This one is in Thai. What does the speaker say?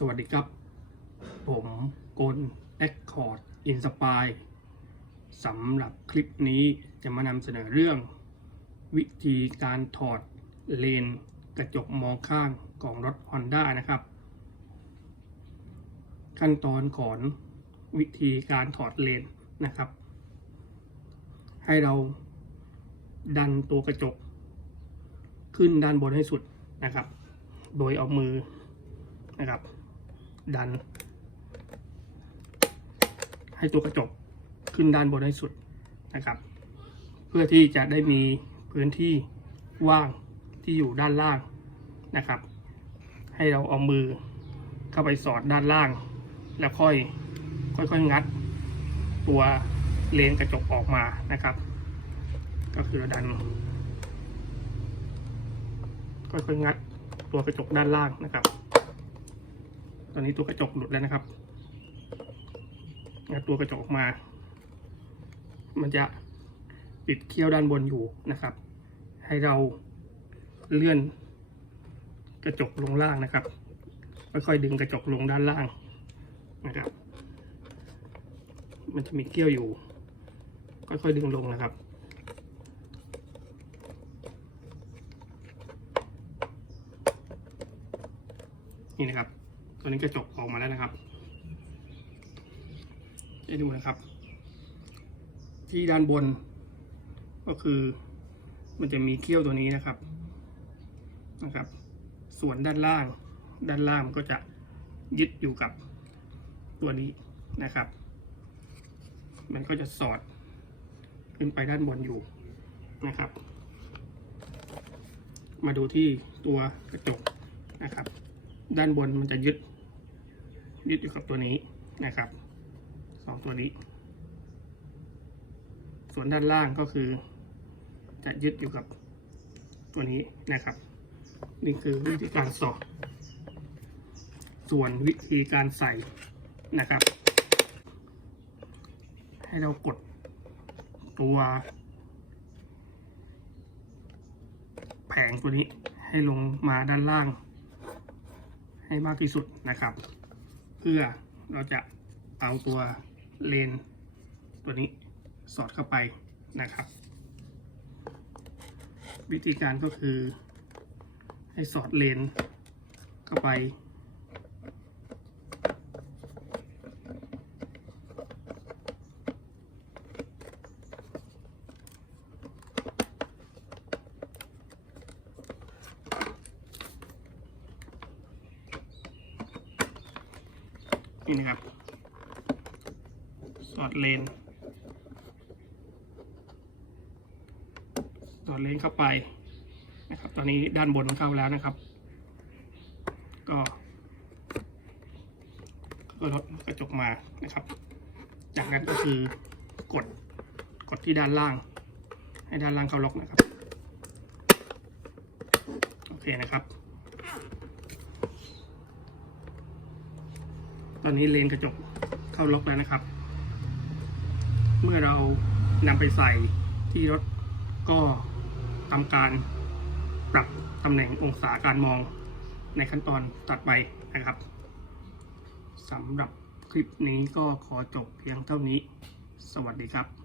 สวัสดีครับ ผมกลแอคคอร์ดอินสปายสำหรับคลิปนี้จะมานำเสนอเรื่อง วิธีการถอดเลนกระจกมองข้างของรถ Honda นะครับ ขั้นตอนของวิธีการถอดเลนนะครับ ให้เราดันตัวกระจก ขึ้นด้านบนให้สุดนะครับ โดยเอามือนะครับ ดัน ให้ตัวกระจกขึ้นด้านบนให้สุดนะครับ เพื่อที่จะได้มีพื้นที่ว่างที่อยู่ด้านล่างนะครับ ให้เราเอามือเข้าไปสอดด้านล่าง แล้วค่อยค่อยๆงัด ตัวเลนกระจกออกมานะครับ ก็คือเราดัน ค่อยๆงัดตัวกระจกด้านล่างนะครับ ตอนนี้ตัวกระจกหลุดแล้วนะครับงัดตัวกระจกออกมา มันจะปิดเขี้ยวด้านบนอยู่นะครับ ให้เราเลื่อนกระจกลงล่างนะครับ ค่อยๆดึงกระจกลงด้านล่างนะครับ มันจะมีเขี้ยวอยู่ ค่อยๆดึงลงนะครับ นี่นะครับ ตัวนี้กระจกออกมาแล้วนะครับให้ดูนะครับ ที่ด้านบน ก็คือมันจะมีเขี้ยวตัวนี้นะครับนะครับ ส่วนด้านล่าง ด้านล่างก็จะยึดอยู่กับตัวนี้นะครับ มันก็จะสอดขึ้นไปด้านบนอยู่นะครับ มาดูที่ตัวกระจกนะครับ ด้านบนมันจะยึด ยึดอยู่กับตัวนี้นะครับสองตัวนี้ ส่วนด้านล่างก็คือ จะยึดอยู่กับตัวนี้นะครับ นี่คือวิธีการสอดส่วนวิธีการใส่นะครับ ให้เรากดตัวแผงตัวนี้ให้ลงมาด้านล่าง ให้มากที่สุดนะครับ เพื่อเราจะเอาตัวเลนตัวนี้สอดเข้าไปนะครับ วิธีการก็คือให้สอดเลนเข้าไป นี่นะครับ สอดเลน สอดเลนเข้าไปนะครับ ตอนนี้ด้านบนมันเข้าแล้วนะครับ ก็ก็ลดกระจกมานะครับ จากนั้นก็คือกดกดที่ด้านล่าง ให้ด้านล่างเข้าล็อกนะครับ โอเคนะครับ ตอนนี้เลนกระจกเข้าล็อกแล้วนะครับ เมื่อเรานำไปใส่ที่รถก็ทำการปรับตำแหน่งองศาการมองในขั้นตอนตัดไปนะครับสำหรับคลิปนี้ก็ขอจบเพียงเท่านี้ สวัสดีครับ